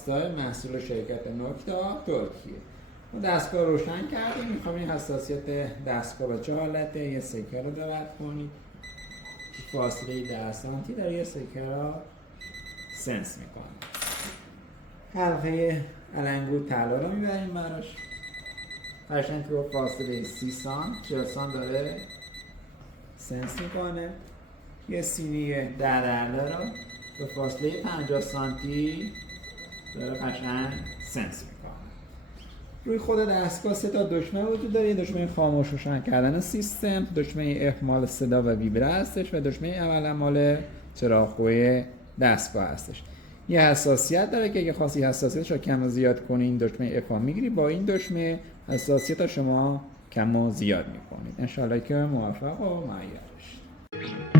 راستای محصول شرکت نکتا ترکیه. ما دستگاه روشن کردیم. میخوام این حساسیت دستگاه با چه حالته. یه سکه رو رد کنید، فاصله 10 سانتی داره یه سکه رو سنس میکنه. حلقه علنگو طلا رو میبریم براش، قشنگ تو فاصله 30 سانت 40 سانت داره سنس میکنه. یه سینی 10 رو به فاصله 50 سانتی داره قشنگ سنس میکنه. روی خود دستگاه 3 تا دکمه وجود داره. یه دکمه خاموش روشن کردن سیستم، دکمه F مال صدا و ویبره هستش و دکمه اول مال چراغ‌قوه دستگاه هستش. یه حساسیت داره که اگه خواستی حساسیتش رو کم و زیاد کنی این دکمه F ها میگیری، با این دکمه حساسیت شما کم و زیاد میکنید. انشالله که موفق و معیار باشید.